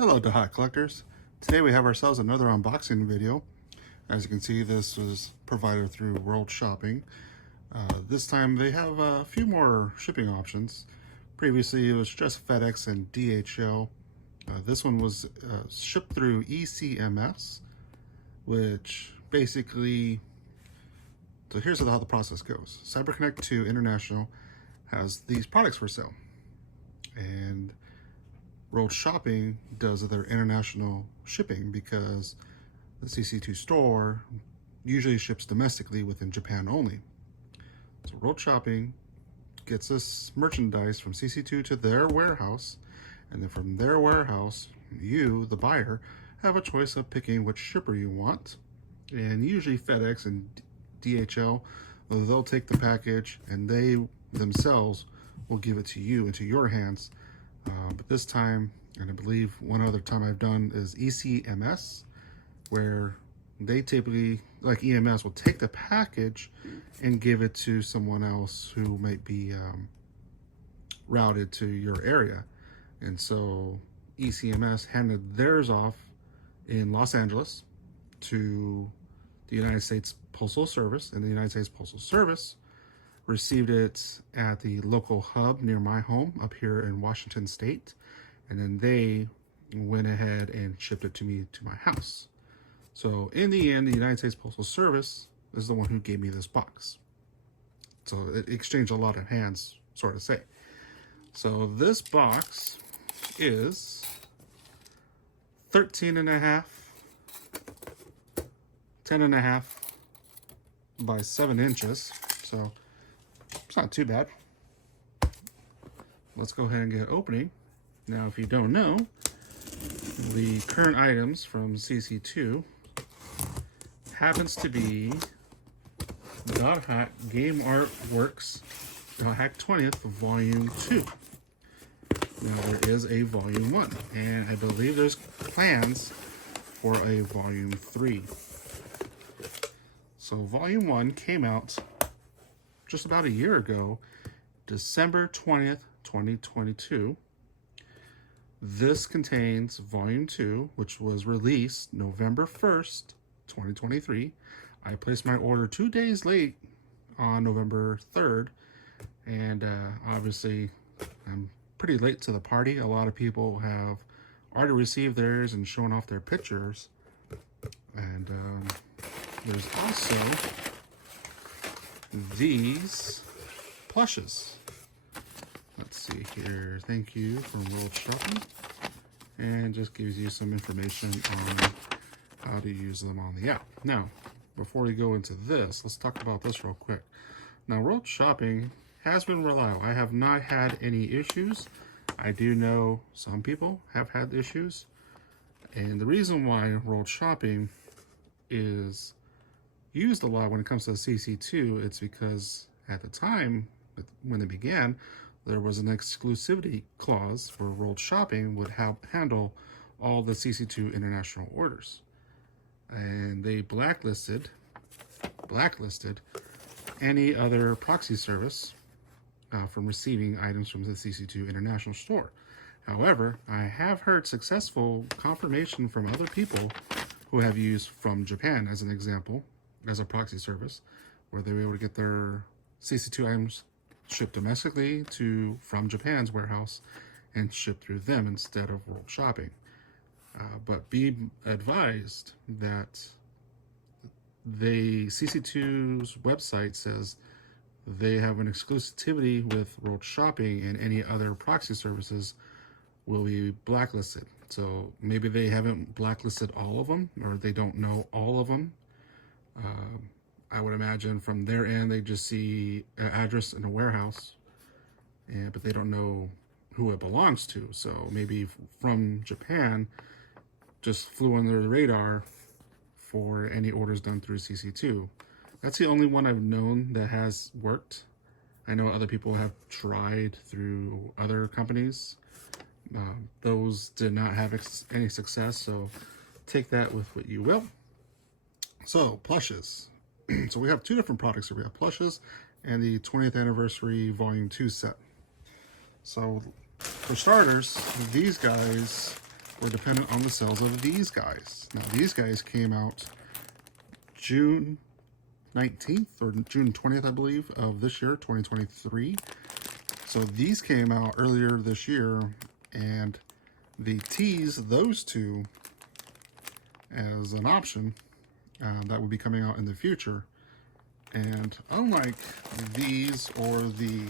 Hello Dothack Collectors. Today we have ourselves another unboxing video. As you can see, this was provided through World Shopping. This time they have a few more shipping options. Previously it was just Fedex and DHL. This one was shipped through ECMS, which basically, so here's how the process goes. CyberConnect 2 International has these products for sale, and World Shopping does their international shipping because the CC2 store usually ships domestically within Japan only. So World Shopping gets this merchandise from CC2 to their warehouse, and then from their warehouse, you, the buyer, have a choice of picking which shipper you want. And usually FedEx and DHL, they'll take the package and they themselves will give it to you into your hands. But this time, and I believe one other time I've done, is ECMS, where they typically, like EMS, will take the package and give it to someone else who might be routed to your area. And so ECMS handed theirs off in Los Angeles to the United States Postal Service, and the United States Postal Service received it at the local hub near my home up here in Washington State, and then they went ahead and shipped it to me to my house. So in the end, the United States Postal Service is the one who gave me this box. So it exchanged a lot of hands, sort of say. So this box is 13.5, 10.5 by 7 inches. So it's not too bad. Let's go ahead and get opening. Now, if you don't know, the current items from CC2 happens to be Dothack Game Artworks Dothack 20th Volume 2. Now, there is a Volume 1, and I believe there's plans for a Volume 3. So Volume 1 came out just about a year ago, December 20th, 2022. This contains Volume 2, which was released November 1st, 2023. I placed my order 2 days late on November 3rd, and obviously I'm pretty late to the party. A lot of people have already received theirs and shown off their pictures. And there's also these plushes. Let's see here. Thank you from World Shopping, and just gives you some information on how to use them on the app. Now, before we go into this, let's talk about this real quick. Now, World Shopping has been reliable. I have not had any issues. I do know some people have had issues, and the reason why World Shopping is used a lot when it comes to CC2, it's because at the time when it began, there was an exclusivity clause where World Shopping would handle all the CC2 international orders, and they blacklisted any other proxy service from receiving items from the CC2 international store. However, I have heard successful confirmation from other people who have used FromJapan as an example, as a proxy service, where they were able to get their CC2 items shipped domestically to FromJapan's warehouse and shipped through them instead of World Shopping. But be advised that CC2's website says they have an exclusivity with World Shopping, and any other proxy services will be blacklisted. So maybe they haven't blacklisted all of them, or they don't know all of them. I would imagine from their end, they just see an address in a warehouse, but they don't know who it belongs to. So maybe FromJapan just flew under the radar for any orders done through CC2. That's the only one I've known that has worked. I know other people have tried through other companies. Those did not have any success, so take that with what you will. So, plushes. So we have two different products here. We have plushes and the 20th anniversary volume 2 set. So for starters, these guys were dependent on the sales of these guys. Now, these guys came out June 19th or June 20th, I believe, of this year, 2023. So these came out earlier this year, and they tease those two as an option that would be coming out in the future. And unlike these or the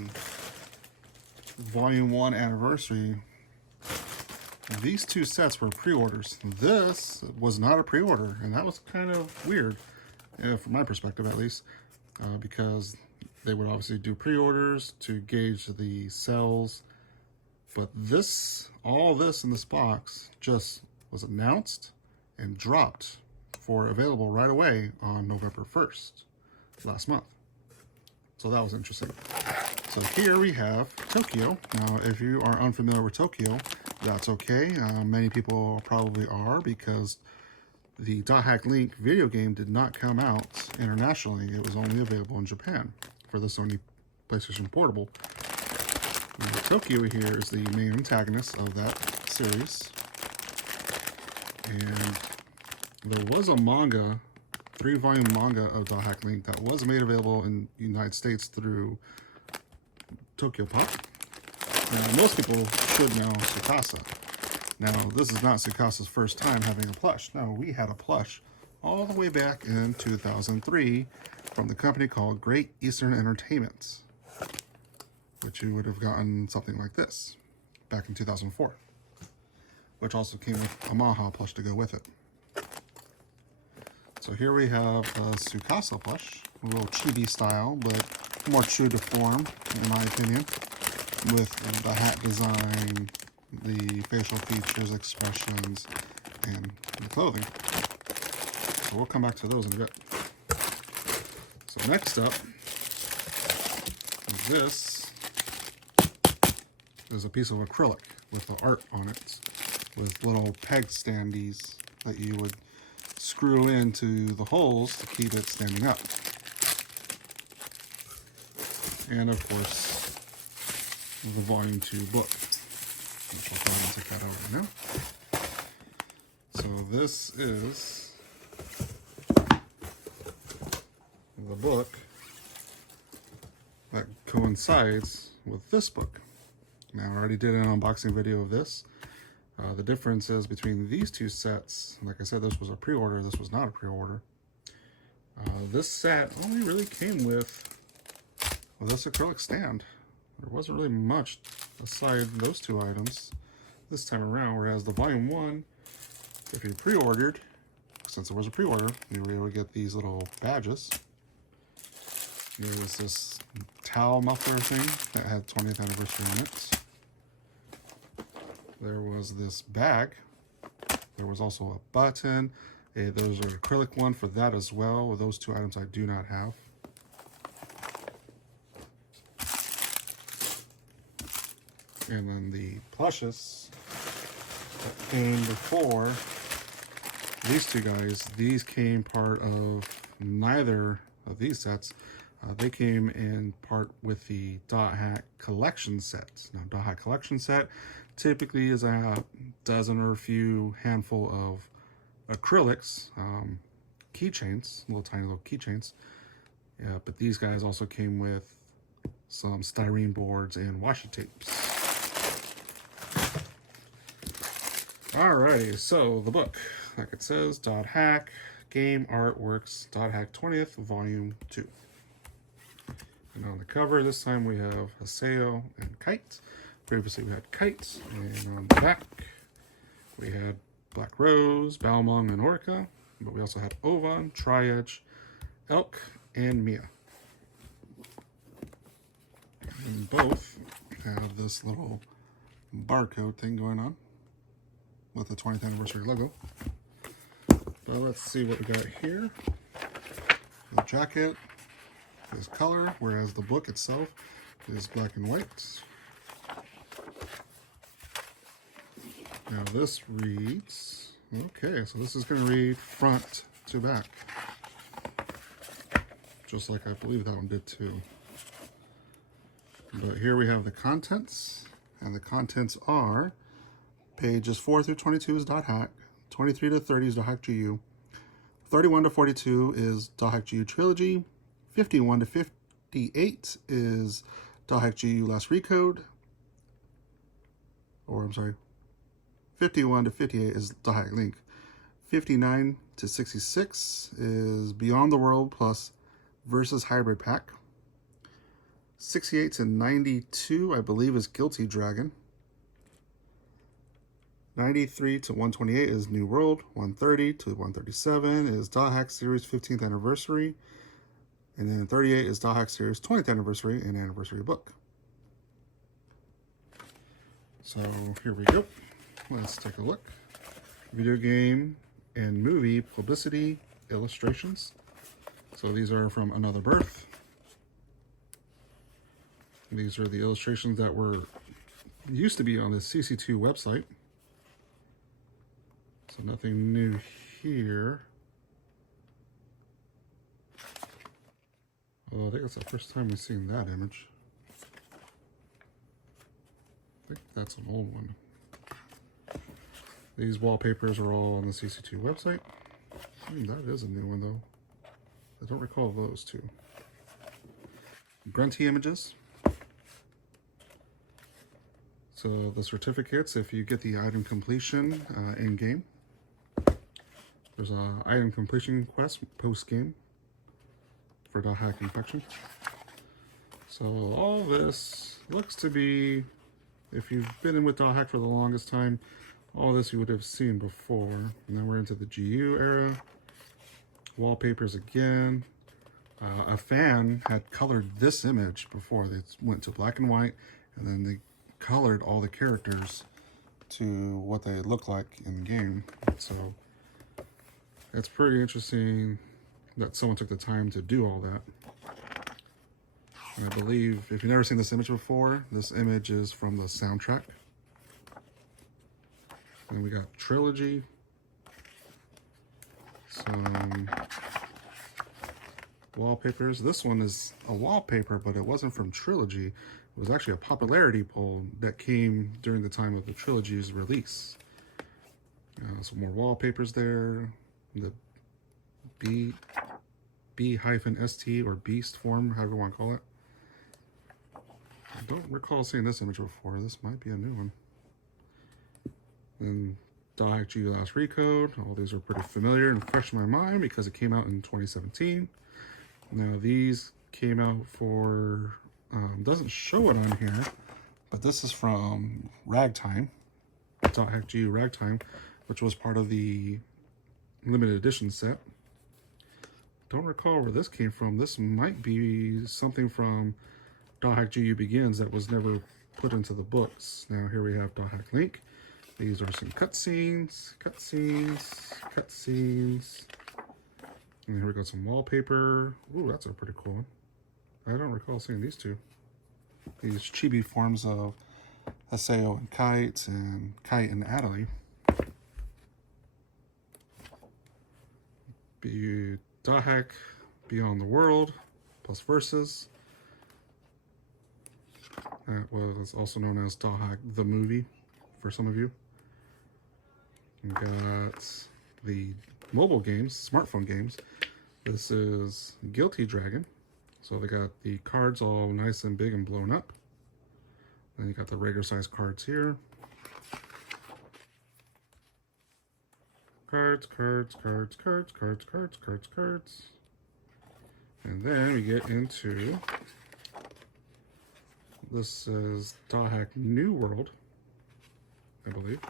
Volume 1 Anniversary, these two sets were pre-orders. This was not a pre-order, and that was kind of weird, from my perspective at least, because they would obviously do pre-orders to gauge the sales. But this, all this in this box just was announced and dropped for available right away on November 1st, last month. So that was interesting. So here we have Tokyo. Now, if you are unfamiliar with Tokyo, that's okay. Many people probably are, because the Dothack Link video game did not come out internationally. It was only available in Japan for the Sony PlayStation Portable. Now, Tokyo here is the main antagonist of that series. And there was a manga, 3-volume manga of Dothack Link that was made available in the United States through Tokyo Pop. And most people should know Tsukasa. Now, this is not Tsukasa's first time having a plush. No, we had a plush all the way back in 2003 from the company called Great Eastern Entertainment, which you would have gotten something like this back in 2004, which also came with a Maha plush to go with it. So here we have the Tsukasa plush, a little chibi style, but more true to form, in my opinion, with the hat design, the facial features, expressions, and the clothing. So we'll come back to those in a bit. So next up, this is a piece of acrylic with the art on it, with little peg standees that you would screw into the holes to keep it standing up. And of course, the Volume 2 book, which I'll go ahead and take that over now. So this is the book that coincides with this book. Now, I already did an unboxing video of this. The difference is between these two sets, like I said, this was a pre-order, this was not a pre-order. This set only really came with this acrylic stand. There wasn't really much aside those two items this time around, whereas the Volume 1, if you pre-ordered, since it was a pre-order, you were able to get these little badges. There was this towel muffler thing that had 20th anniversary on it. There was this bag. There was also a button. There's an acrylic one for that as well. Those two items I do not have. And then the plushes that came before these two guys, these came part of neither of these sets. They came in part with the Dothack Collection set. Now, Dothack Collection set typically is a dozen or a few handful of acrylics, keychains, little tiny little keychains. Yeah, but these guys also came with some styrene boards and washi tapes. Alrighty, so the book, like it says, Dothack Game Artworks, Dothack 20th Volume 2. And on the cover, this time we have Haseo and Kite. Previously we had Kite, and on the back we had Black Rose, Balmung, and Orca, but we also had Ovan, Tri-Edge, Elk, and Mia. And both have this little barcode thing going on with the 20th anniversary logo. But let's see what we got here. The jacket is color, whereas the book itself is black and white. Now this reads, okay, so this is going to read front to back, just like I believe that one did too. But here we have the contents, and the contents are Pages 4 through 22 is Dothack. 23 to 30 is Dothack GU. 31 to 42 is Dothack GU Trilogy. 51 to 58 is Dothack GU Last Recode. Or, I'm sorry, 51 to 58 is Dothack Link. 59 to 66 is Beyond the World plus Versus Hybrid Pack. 68 to 92, I believe, is Guilty Dragon. 93 to 128 is New World. 130 to 137 is Dothack Series 15th Anniversary. And then 38 is Dothack Series 20th Anniversary and Anniversary Book. So here we go. Let's take a look. Video game and movie publicity illustrations. So these are from Another Birth. These are the illustrations that used to be on the CC2 website. So nothing new here. Oh, I think that's the first time we've seen that image. I think that's an old one. These wallpapers are all on the CC2 website. That is a new one though. I don't recall those two. Grunty images. So the certificates, if you get the item completion in-game. There's an item completion quest post-game for Dothack Infection. So all this looks to be, if you've been in with Dothack for the longest time, all this you would have seen before. And then we're into the GU era. Wallpapers again. A fan had colored this image before. They went to black and white, and then they colored all the characters to what they look like in the game. So it's pretty interesting that someone took the time to do all that. And I believe, if you've never seen this image before, this image is from the soundtrack. And we got Trilogy. Some wallpapers. This one is a wallpaper, but it wasn't from Trilogy. It was actually a popularity poll that came during the time of the Trilogy's release. Some more wallpapers there. The B-ST or Beast form, however you want to call it. I don't recall seeing this image before. This might be a new one. Then Dothack GU Last Recode. All these are pretty familiar and fresh in my mind because it came out in 2017. Now these came out for, doesn't show it on here, but this is from Ragtime, Dothack GU Ragtime, which was part of the limited edition set. Don't recall where this came from. This might be something from Dothack GU Begins that was never put into the books. Now here we have Dothack Link. These are some cutscenes. And here we got some wallpaper. Ooh, that's a pretty cool one. I don't recall seeing these two. These chibi forms of Haseo and Kite and Adelie. Dothack Beyond the World plus Versus. That was also known as Dothack the Movie for some of you. We got the mobile games, smartphone games. This is Guilty Dragon. So they got the cards all nice and big and blown up. Then you got the regular size cards here. Cards. And then we get into, this is Dothack New World, I believe.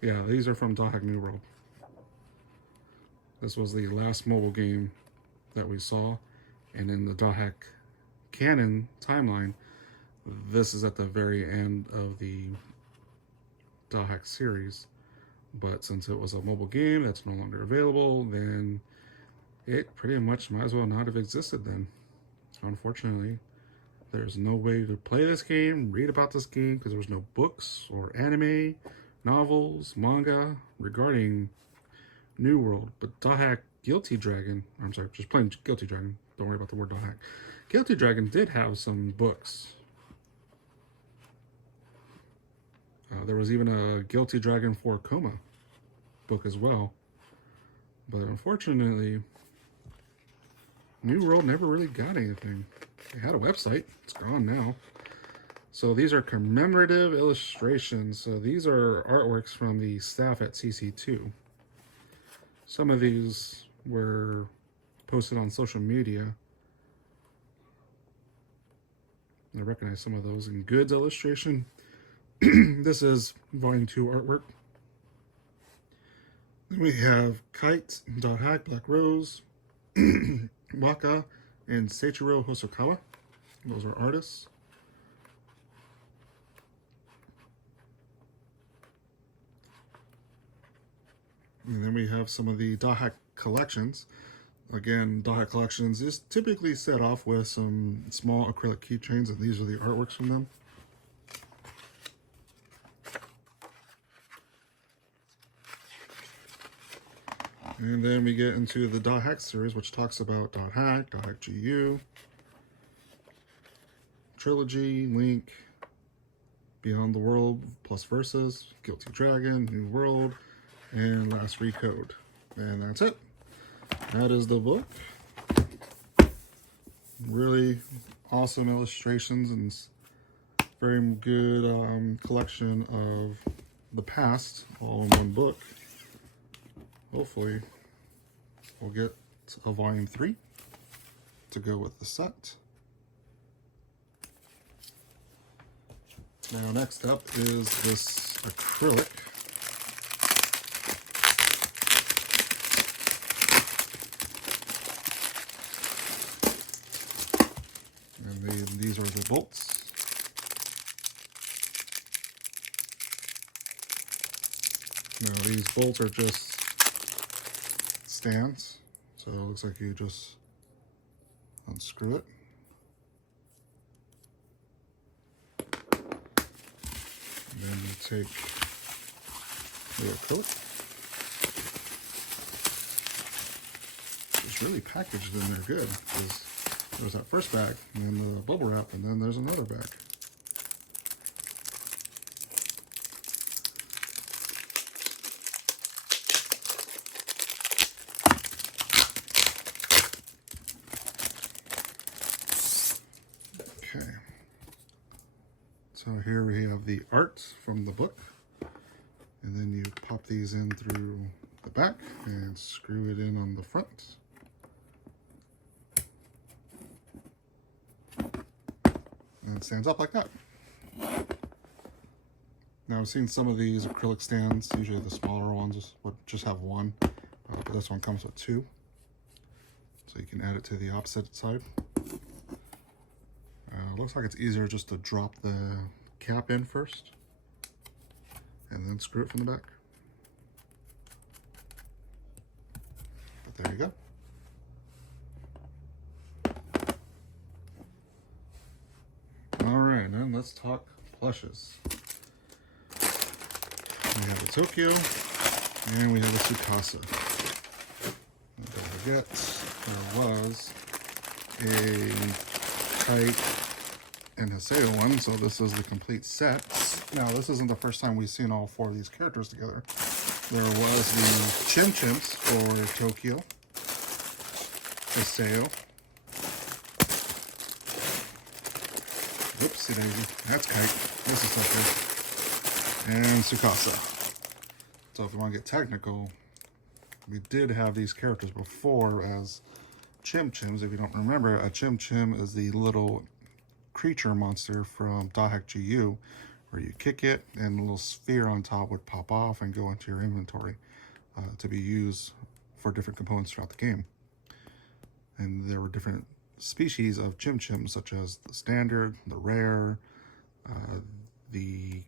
Yeah, these are from Dothack New World. This was the last mobile game that we saw. And in the Dothack canon timeline, this is at the very end of the Dothack series. But since it was a mobile game that's no longer available, then it pretty much might as well not have existed then. So unfortunately, there's no way to play this game, read about this game, because there was no books or anime, novels, manga regarding New World. But Dothack Guilty Dragon, I'm sorry, just plain Guilty Dragon, Don't worry about the word Dothack. Guilty Dragon did have some books. There was even a Guilty Dragon for Coma book as well. But unfortunately, New World never really got anything. They had a website. It's gone now. So these are commemorative illustrations. So these are artworks from the staff at CC2. Some of these were posted on social media. I recognize some of those. In Goods illustration, this is Volume 2 artwork. Then we have Kite, Dothack, Black Rose, Waka, and Seiichiro Hosokawa. Those are artists. And then we have some of the Dothack collections. Again, Dothack collections is typically set off with some small acrylic keychains, and these are the artworks from them. And then we get into the Dothack series, which talks about Dothack, Dothack GU, Trilogy, Link, Beyond the World plus Versus, Guilty Dragon, New World, and Last Recode. And that's it. That is the book. Really awesome illustrations and very good collection of the past, all in one book. Hopefully we'll get a Volume 3 to go with the set. Now next up is this acrylic. And these are the bolts. Now these bolts are just stands, so it looks like you just unscrew it. And then you take the acrylic. It's really packaged in there good, because there's that first bag, and then the bubble wrap, and then there's another bag. Okay, so here we have the art from the book, and then you pop these in through the back and screw it in on the front. And it stands up like that. Now I've seen some of these acrylic stands, usually the smaller ones would just have one, but this one comes with two. So you can add it to the opposite side. Looks like it's easier just to drop the cap in first and then screw it from the back. But there you go. Alright, now let's talk plushes. We have the Tokyo and we have the Tsukasa. Don't forget, there was a Kite and Haseo one, so this is the complete set. Now, this isn't the first time we've seen all four of these characters together. There was the Chim Chims for Tokyo, Haseo. Oopsie daisy, that's Kite. This is Tokyo. And Tsukasa. So if you want to get technical, we did have these characters before as Chim Chims. If you don't remember, a Chim Chim is the little creature monster from Dothack GU, where you kick it and a little sphere on top would pop off and go into your inventory to be used for different components throughout the game. And there were different species of Chim Chims, such as the standard, the rare, the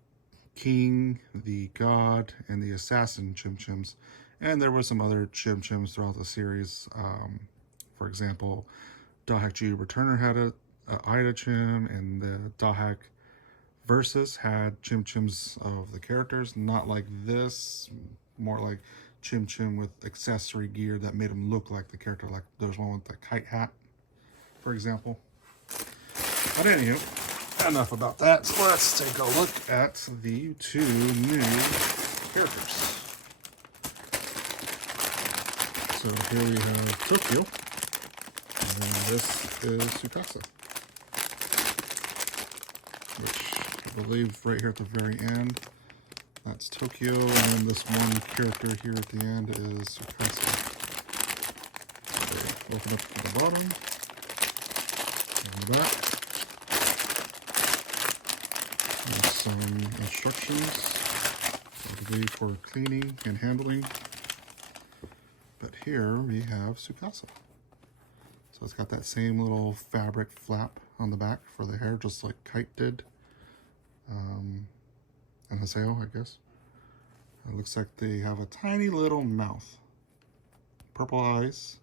king, the god, and the assassin Chim Chims. And there were some other Chim Chims throughout the series. For example, Dothack GU Returner had a Ida Chim, and the Dothack Versus had Chim Chims of the characters, not like this, more like Chim Chim with accessory gear that made him look like the character. Like there's one with the kite hat for example. But anywho, enough about that. So let's take a look at the two new characters. So here we have Tokio, and this is Tsukasa, which I believe right here at the very end, that's Tokio, and then this one character here at the end is Tsukasa. So open up to the bottom, and the back. And some instructions, probably for cleaning and handling. But here we have Tsukasa. So it's got that same little fabric flap on the back for the hair, just like Kite did. And Haseo, I guess. It looks like they have a tiny little mouth. Purple eyes,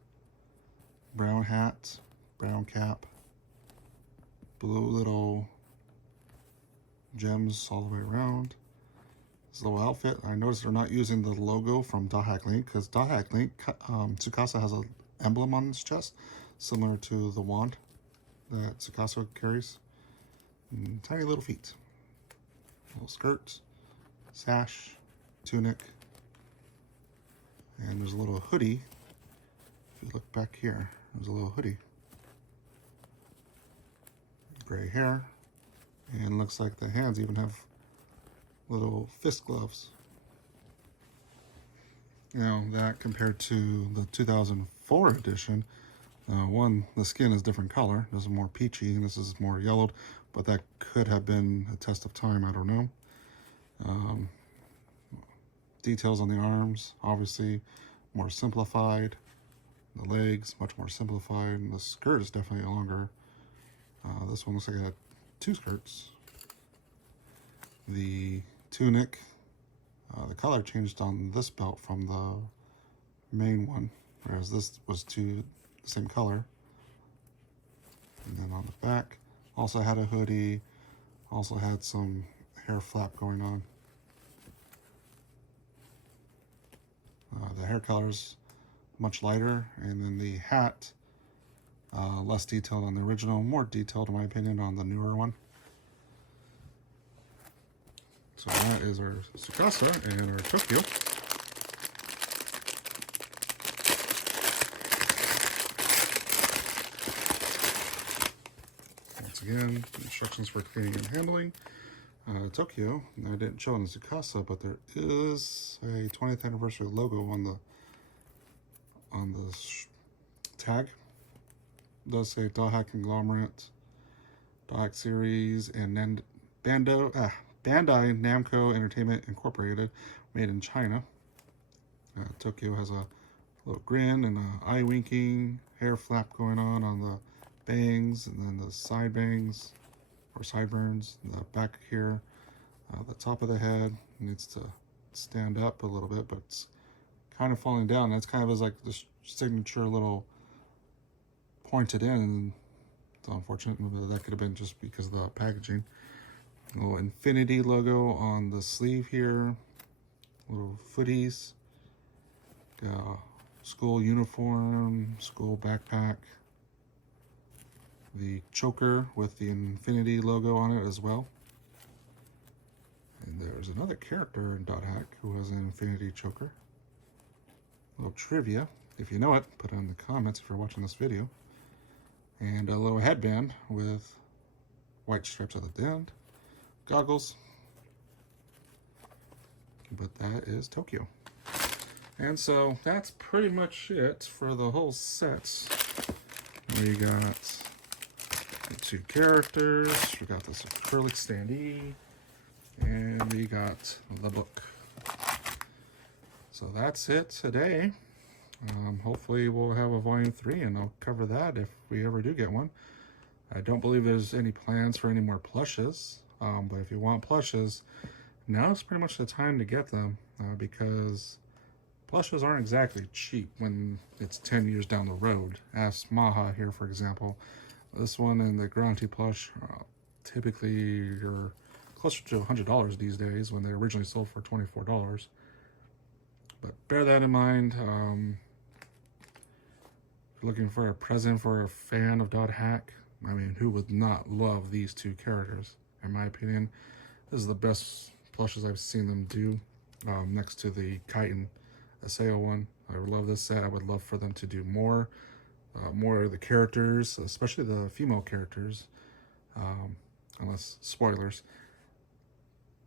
brown hat, brown cap, blue little gems all the way around. This little outfit, I noticed they're not using the logo from Dothack Link, because Dothack Link, Tsukasa has an emblem on his chest, similar to the wand that Tsukasa carries. And tiny little feet. Little skirts, sash, tunic, and there's a little hoodie. If you look back here, there's a little hoodie. Gray hair, and looks like the hands even have little fist gloves. Now that compared to the 2004 edition, one, the skin is different color. This is more peachy, and this is more yellowed, but that could have been a test of time, I don't know. Details on the arms, obviously more simplified. The legs, much more simplified, and the skirt is definitely longer. This one looks like it had two skirts. The tunic, the color changed on this belt from the main one, whereas this was the same color. And then on the back, also had a hoodie, also had some hair flap going on. The hair color's much lighter, and then the hat, less detailed on the original, more detailed in my opinion on the newer one. So that is our Tsukasa and our Tokio. Once again, instructions for cleaning and handling. Tokio, I didn't show on the Tsukasa, but there is a 20th anniversary logo on the tag. It does say Dothack Conglomerate, Dothack Series, and Bandai Namco Entertainment Incorporated, made in China. Tokio has a little grin and a eye winking, hair flap going on the bangs, and then the side bangs or sideburns. The back here, the top of the head needs to stand up a little bit, but it's kind of falling down. That's kind of like this signature little pointed in. It's unfortunate, but that could have been just because of the packaging. Little infinity logo on the sleeve here. Little footies. School uniform, school backpack. The choker with the infinity logo on it as well. And there's another character in Dothack who has an infinity choker. A little trivia. If you know it, put it in the comments if you're watching this video. And a little headband with white stripes at the end. Goggles. But that is Tokio. And so that's pretty much it for the whole set. We got the two characters, we got this acrylic standee, and we got the book. So that's it today. Hopefully we'll have a volume 3, and I'll cover that if we ever do get one. I don't believe there's any plans for any more plushes, but if you want plushes, now's pretty much the time to get them, because plushes aren't exactly cheap when it's 10 years down the road. Ask Maha here, for example. This one and the Grunty plush, typically you're closer to $100 these days when they originally sold for $24. But bear that in mind. looking for a present for a fan of Dothack, I mean, who would not love these two characters? In my opinion, this is the best plushes I've seen them do, next to the Kite and Aseo one. I love this set. I would love for them to do more of the characters, especially the female characters, unless spoilers.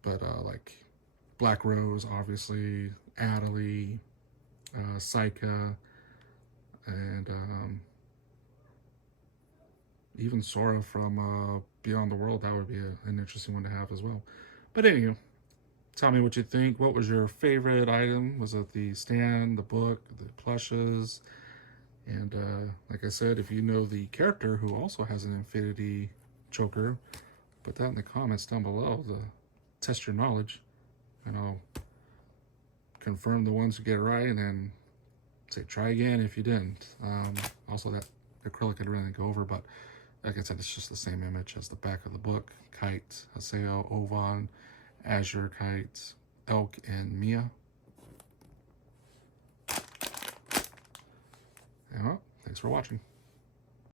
But like Black Rose, obviously, Adelie, Saika, and even Sora from Beyond the World. That would be an interesting one to have as well. But anyway, tell me what you think. What was your favorite item? Was it the stand, the book, the plushes? And like I said, if you know the character who also has an infinity choker, put that in the comments down below to test your knowledge. And I'll confirm the ones who get it right and then say try again if you didn't. Also, that acrylic I didn't go over, but like I said, it's just the same image as the back of the book. Kite, Haseo, Ovan, Azure Kite, Elk, and Mia. And well, thanks for watching.